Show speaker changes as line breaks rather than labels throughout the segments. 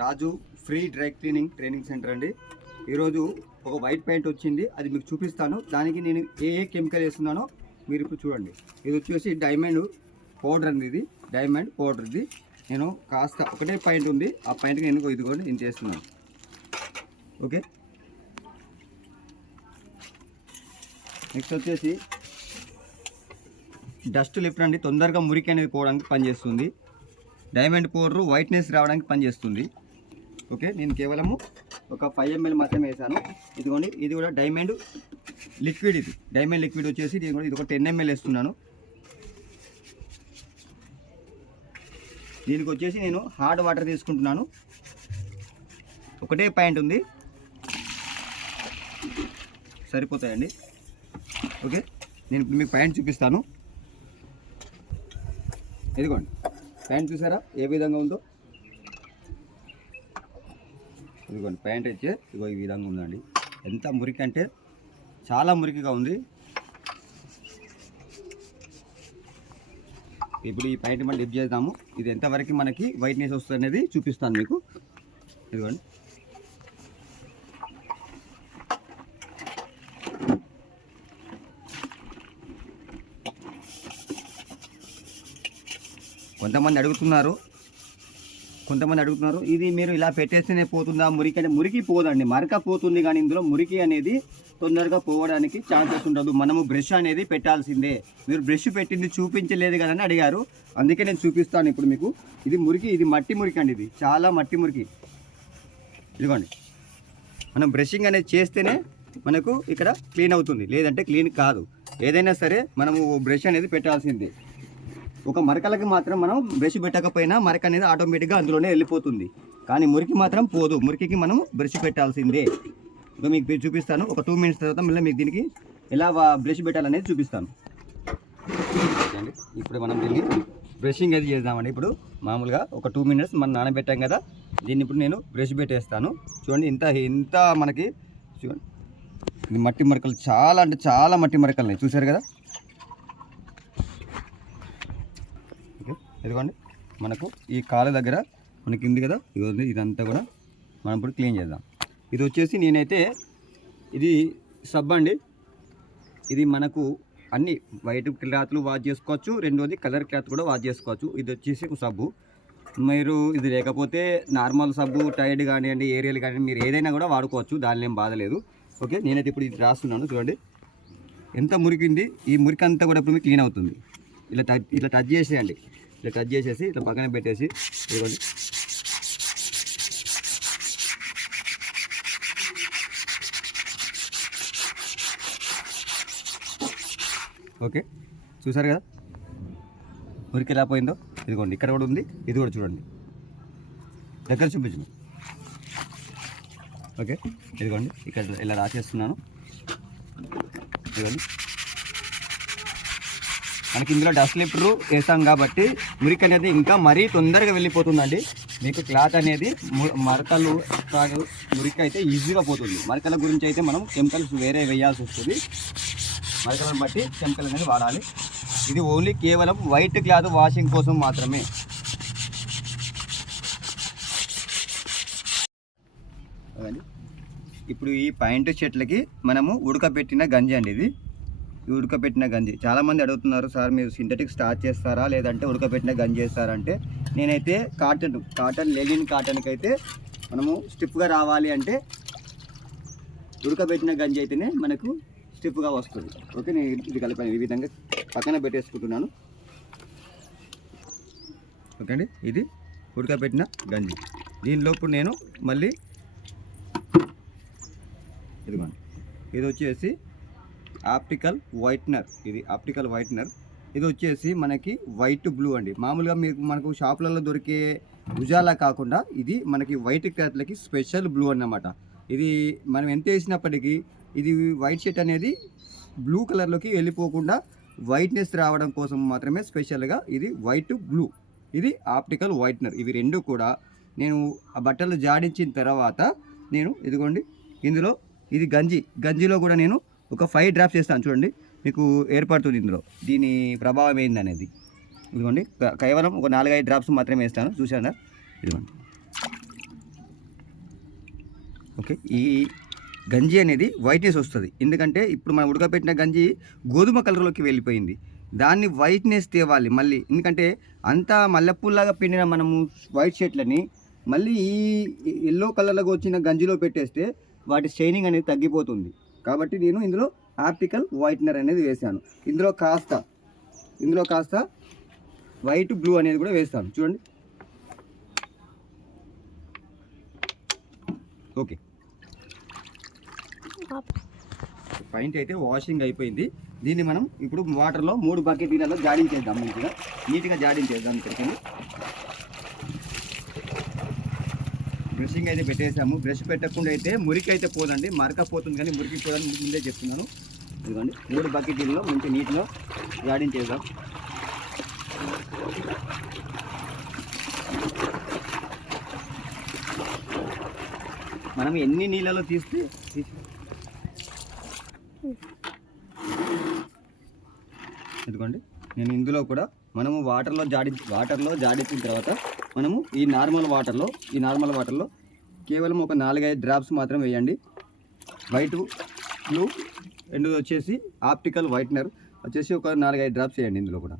Raju free dry cleaning training centre అండి. ఈరోజు ఒక వైట్ పెయింట్ వచ్చింది అది మీకు చూపిస్తాను. దానికి నేను ఏ ఏ కెమికల్ వేస్తున్నానో మీరు ఇప్పుడు చూడండి. ఇది వచ్చేసి డైమండ్ పౌడర్ అండి ఇది. డైమండ్ పౌడర్ ఇది. నేను కాస్త ఒకటే పాయింట్ ఉంది. ఆ పాయింట్కి నేను ఇదిగోండి నేను చేస్తున్నాను. ఓకే. నెక్స్ట్ వచ్చేసి డస్ట్ లిఫ్ట్ అండి. తొందరగా మురికి అనేది పోవడానికి పనిచేస్తుంది. డైమండ్ పౌడర్ వైట్నెస్ రావడానికి పనిచేస్తుంది. ఓకే నేను కేవలము ఒక ఫైవ్ ఎంఎల్ మాత్రమే వేసాను. ఇదిగోండి ఇది కూడా డైమండ్ లిక్విడ్ ఇది. డైమండ్ లిక్విడ్ వచ్చేసి ఇది కూడా ఇది ఒక టెన్ ఎంఎల్ వేస్తున్నాను. దీనికి వచ్చేసి నేను హార్డ్ వాటర్ తీసుకుంటున్నాను. ఒకటే పాయింట్ ఉంది. సరిపోతాయండి. ఓకే నేను ఇప్పుడు మీకు ప్యాంట్ చూపిస్తాను. ఇదిగోండి ప్యాంట్ చూసారా? ఏ విధంగా ఉందో? ఇదిగోండి ప్యాంట్ అయితే ఇదిగో ఈ విధంగా ఉందండి. ఎంత మురికి అంటే చాలా మురికిగా ఉంది. ఇప్పుడు ఈ ప్యాంట్ మనం డిప్ చేద్దాము. ఇది ఎంతవరకు మనకి వైట్నెస్ వస్తుంది అనేది చూపిస్తాను మీకు. ఇదిగోండి. కొంతమంది అడుగుతున్నారు కొంతమంది అడుగుతున్నారు ఇది మీరు ఇలా పెట్టేస్తేనే పోతుందా మురికి అంటే మురికి పోదండి మరక పోతుంది కానీ ఇందులో మురికి అనేది తొందరగా పోవడానికి ఛాన్సెస్ ఉండదు. మనము బ్రష్ అనేది పెట్టాల్సిందే. మీరు బ్రష్ పెట్టింది చూపించలేదు కదని అడిగారు. అందుకే నేను చూపిస్తాను ఇప్పుడు మీకు. ఇది మురికి ఇది మట్టి మురికి అండి ఇది. చాలా మట్టి మురికి. ఇదిగోండి. మనం బ్రషింగ్ అనేది చేస్తేనే మనకు ఇక్కడ క్లీన్ అవుతుంది. లేదంటే క్లీన్ కాదు. ఏదైనా సరే మనము బ్రష్ అనేది పెట్టాల్సిందే. ఒక మరకలకి మాత్రం మనం బ్రష్ పెట్టకపోయినా మరక అనేది ఆటోమేటిక్గా అందులోనే వెళ్ళిపోతుంది. కానీ మురికి మాత్రం పోదు. మురికికి మనం బ్రష్ పెట్టాల్సిందే. ఇంకా మీకు చూపిస్తాను. ఒక టూ మినిట్స్ తర్వాత మళ్ళీ మీకు దీనికి ఎలా బ్రష్ పెట్టాలనేది చూపిస్తాను. ఇప్పుడు మనం దీన్ని బ్రషింగ్ అది చేద్దామండి. ఇప్పుడు మామూలుగా ఒక టూ మినిట్స్ మనం నానబెట్టాం కదా దీన్ని ఇప్పుడు నేను బ్రష్ పెట్టేస్తాను. చూడండి ఇంత ఇంత మనకి చూడండి. ఇది మట్టి మరకలు చాలా అంటే చాలా మట్టి మరకలు ఉన్నాయి. చూసారు కదా? ఇదిగోండి మనకు ఈ కాలు దగ్గర మనకి ఉంది కదా ఇదిగోండి ఇదంతా కూడా మనం ఇప్పుడు క్లీన్ చేద్దాం. ఇది వచ్చేసి నేనైతే ఇది సబ్ అండి. ఇది మనకు అన్ని వైట్ క్లాత్లు వాష్ చేసుకోవచ్చు రెండోది కలర్ క్లాత్ కూడా వాష్ చేసుకోవచ్చు. ఇది వచ్చేసి ఒక సబ్బు మీరు ఇది లేకపోతే నార్మల్ సబ్బు టైడ్ కానివ్వండి ఏరియల్ కానివ్వండి మీరు ఏదైనా కూడా వాడుకోవచ్చు దానిలో ఏం బాధలేదు ఓకే నేనైతే ఇప్పుడు ఇది రాస్తున్నాను చూడండి. ఎంత మురికింది ఈ మురికి అంతా కూడా ఇప్పుడు మీకు క్లీన్ అవుతుంది. ఇలా టచ్ ఇలా టచ్ చేసేయండి. ఇట్లా కట్ చేసేసి ఇట్లా పక్కన పెట్టేసి ఇదిగోండి. ఓకే చూసారు కదా? ఉరికి ఎలా పోయిందో? ఇదిగోండి ఇక్కడ కూడా ఉంది ఇది కూడా చూడండి. దగ్గర చూపించు ఓకే ఇదిగోండి ఇక్కడ ఇలా రాసేస్తున్నాను. ఇదిగోండి. మనకి ఇందులో డస్ట్ లిఫ్టర్ వేసాం కాబట్టి మురికి అనేది ఇంకా మరీ తొందరగా వెళ్ళిపోతుందండి. మీకు క్లాత్ అనేది మరకలు కాదు, మురికి అయితే ఈజీగా పోతుంది. మరకల గురించి అయితే మనం కెమికల్స్ వేరే వేయాల్సి వస్తుంది. మరకలను బట్టి కెమికల్ అనేది వాడాలి. ఇది ఓన్లీ కేవలం వైట్ క్లాత్ వాషింగ్ కోసం మాత్రమే. ఇప్పుడు ఈ పాయింట్ చెట్లకి మనము ఉడకబెట్టిన గంజి అండి ఇది. ఉడకబెట్టిన గంజి. చాలామంది అడుగుతున్నారు సార్ మీరు సింథటిక్ స్టార్ట్ చేస్తారా? లేదంటే ఉడకబెట్టిన గంజి చేస్తారా? అంటే నేనైతే కాటన్ కాటన్ లెగిన్ కాటన్కి అయితే మనము స్టిప్గా రావాలి అంటే ఉడకబెట్టిన గంజి అయితేనే మనకు స్టిప్గా వస్తుంది. ఓకే నేను ఇది కలిపాను. ఈ విధంగా పక్కన పెట్టేసుకుంటున్నాను. ఓకే అండి ఇది ఉడకబెట్టిన గంజి. దీనిలోపు నేను మళ్ళీ ఇదిగోండి ఇది వచ్చేసి ఆప్టికల్ వైట్నర్. ఇది ఆప్టికల్ వైట్నర్. ఇది వచ్చేసి మనకి వైట్ బ్లూ అండి. మామూలుగా మీకు మనకు షాపులలో దొరికే భుజాలా కాకుండా ఇది మనకి వైట్ క్లాత్లకి స్పెషల్ బ్లూ అన్నమాట. ఇది మనం ఎంత వేసినప్పటికీ ఇది వైట్ షర్ట్ అనేది బ్లూ కలర్లోకి వెళ్ళిపోకుండా వైట్నెస్ రావడం కోసం మాత్రమే స్పెషల్గా ఇది వైట్ బ్లూ. ఇది ఆప్టికల్ వైట్నర్. ఇవి రెండు కూడా నేను ఆ బట్టలు జాడించిన తర్వాత నేను ఇదిగోండి ఇందులో ఇది గంజి. గంజిలో కూడా నేను ఒక ఫైవ్ డ్రాప్స్ చేస్తాను. చూడండి. మీకు ఏర్పడుతుంది ఇందులో. దీని ప్రభావం ఏంది అనేది ఇదిగోండి కేవలం ఒక నాలుగైదు డ్రాప్స్ మాత్రమే వేస్తాను. చూసారా ఇదిగోండి. ఓకే. ఈ గంజి అనేది వైట్నెస్ వస్తుంది. ఎందుకంటే ఇప్పుడు మనం ఉడకబెట్టిన గంజి గోధుమ కలర్లోకి వెళ్ళిపోయింది. దాన్ని వైట్నెస్ తేవాలి మళ్ళీ. ఎందుకంటే అంతా మల్లెపూల్లాగా పిండిన మనము వైట్ షర్ట్లని మళ్ళీ ఈ ఎల్లో కలర్లోకి వచ్చిన గంజిలో పెట్టేస్తే వాటి షైనింగ్ అనేది తగ్గిపోతుంది. కాబట్టి నేను ఇందులో ఆప్టికల్ వైట్నర్ అనేది వేశాను. ఇందులో కాస్త ఇందులో కాస్త వైట్ బ్లూ అనేది కూడా వేస్తాను. చూడండి. ఓకే. పాయింట్ అయితే వాషింగ్ అయిపోయింది. దీన్ని మనం ఇప్పుడు వాటర్లో మూడు బకెట్ నీళ్ళలో జాడించేద్దాం నీట్గా నీట్గా జాడించేద్దాం ఇక్కడికి. బ్రషింగ్ అయితే పెట్టేసాము బ్రష్ పెట్టకుండా అయితే మురికి అయితే పోదండి. మరక పోతుంది కానీ మురికి పోదని ముందే చెప్తున్నాను. ఇదిగోండి మూడు బకెట్ మంచి నీటిలో జాడించేద్దాం మనం ఎన్ని నీళ్ళలో తీస్తే తీసి ఇదిగోండి నేను ఇందులో కూడా మనము వాటర్లో జాడి వాటర్లో జాడించిన తర్వాత మనము ఈ నార్మల్ వాటర్లో ఈ నార్మల్ వాటర్లో కేవలం ఒక నాలుగైదు డ్రాప్స్ మాత్రం వేయండి. వైట్ బ్లూ రెండు వచ్చేసి ఆప్టికల్ వైట్నర్ వచ్చేసి ఒక నాలుగైదు డ్రాప్స్ వేయండి ఇందులో కూడా.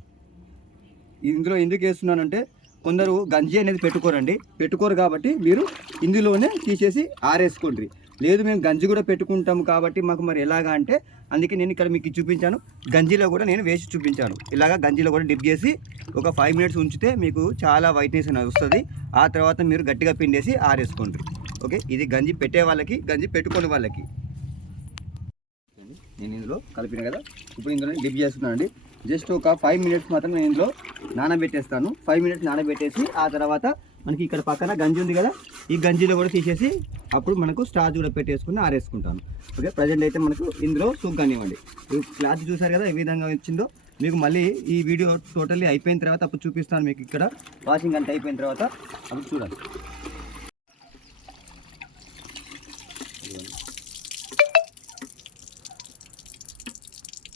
ఇందులో ఎందుకు వేస్తున్నానంటే కొందరు గంజి అనేది పెట్టుకోరండి. పెట్టుకోరు కాబట్టి మీరు ఇందులోనే తీసేసి ఆరేసుకోండి. లేదు మేము గంజి కూడా పెట్టుకుంటాము కాబట్టి మాకు మరి ఎలాగా అంటే అందుకే నేను ఇక్కడ మీకు చూపించాను. గంజిలో కూడా నేను వేసి చూపించాను. ఇలాగా గంజిలో కూడా డిప్ చేసి ఒక ఫైవ్ మినిట్స్ ఉంచితే మీకు చాలా వైట్నెస్ అనేది వస్తుంది. ఆ తర్వాత మీరు గట్టిగా పిండేసి ఆరేసుకోండి. ఓకే? ఇది గంజి పెట్టే వాళ్ళకి గంజి పెట్టుకునే వాళ్ళకి. నేను ఇందులో కలిపిన కదా? ఇప్పుడు ఇందులో డిప్ చేస్తున్నాను అండి. జస్ట్ ఒక ఫైవ్ మినిట్స్ మాత్రం నేను ఇందులో నానబెట్టేస్తాను. ఫైవ్ మినిట్స్ నానబెట్టేసి ఆ తర్వాత మనకి ఇక్కడ పక్కన గంజి ఉంది కదా ఈ గంజిలో కూడా తీసేసి అప్పుడు మనకు స్టార్చ్ కూడా పెట్టేసుకుని ఆరేసుకుంటాను. ఓకే ప్రజెంట్ అయితే మనకు ఇందులో సూప్ కానివ్వండి. ఈ క్లాత్ చూసారు కదా ఏ విధంగా వచ్చిందో? మీకు మళ్ళీ ఈ వీడియో టోటల్లీ అయిపోయిన తర్వాత అప్పుడు చూపిస్తాను మీకు ఇక్కడ. వాషింగ్ అంతా అయిపోయిన తర్వాత అప్పుడు చూడాలి.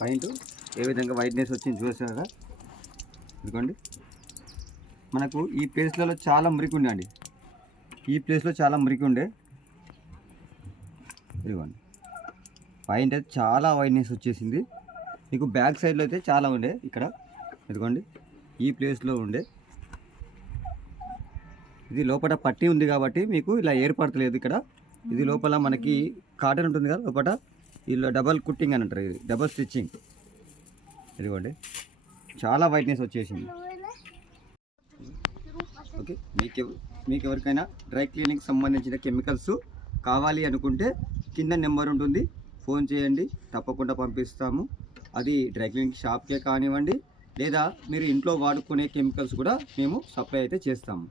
పాయింట్ ఏ విధంగా వైట్నెస్ వచ్చింది చూసారా? ఇదిగోండి. మనకు ఈ ప్లేస్లలో చాలా మురికి ఉండే అండి. ఈ ప్లేస్లో చాలా మురికి ఉండే ఇదిగోండి. పాయింట్ అయితే చాలా వైట్నెస్ వచ్చేసింది. మీకు బ్యాక్ సైడ్లో అయితే చాలా ఉండే ఇక్కడ. ఇదిగోండి. ఈ ప్లేస్లో ఉండే. ఇది లోపల పట్టి ఉంది కాబట్టి మీకు ఇలా ఏర్పడతలేదు ఇక్కడ. ఇది లోపల మనకి కాటన్ ఉంటుంది కదా లోపల ఇలా డబల్ కుట్టింగ్ అని అంటారు ఇది. డబల్ స్టిచ్చింగ్ ఇదిగోండి. చాలా వైట్నెస్ వచ్చేసింది. ఓకే మీకు మీకు ఎవరికైనా డ్రై క్లీనింగ్ సంబంధించిన కెమికల్స్ కావాలి అనుకుంటే కింద నెంబర్ ఉంటుంది. ఫోన్ చేయండి తప్పకుండా పంపిస్తాము. అది డ్రై క్లీనింగ్ షాప్కే కానివ్వండి లేదా మీరు ఇంట్లో వాడుకునే కెమికల్స్ కూడా మేము సప్లై అయితే చేస్తాము.